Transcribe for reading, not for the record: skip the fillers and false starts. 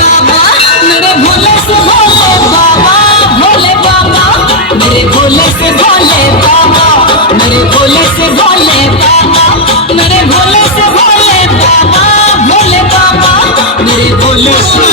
बाबा मेरे भोले से भोले बाबा, भोले बाबा मेरे भोले से भोले बाबा, मेरे भोले से भोले बाबा, मेरे भोले से भोले बाबा, भोले बाबा मेरे भोले से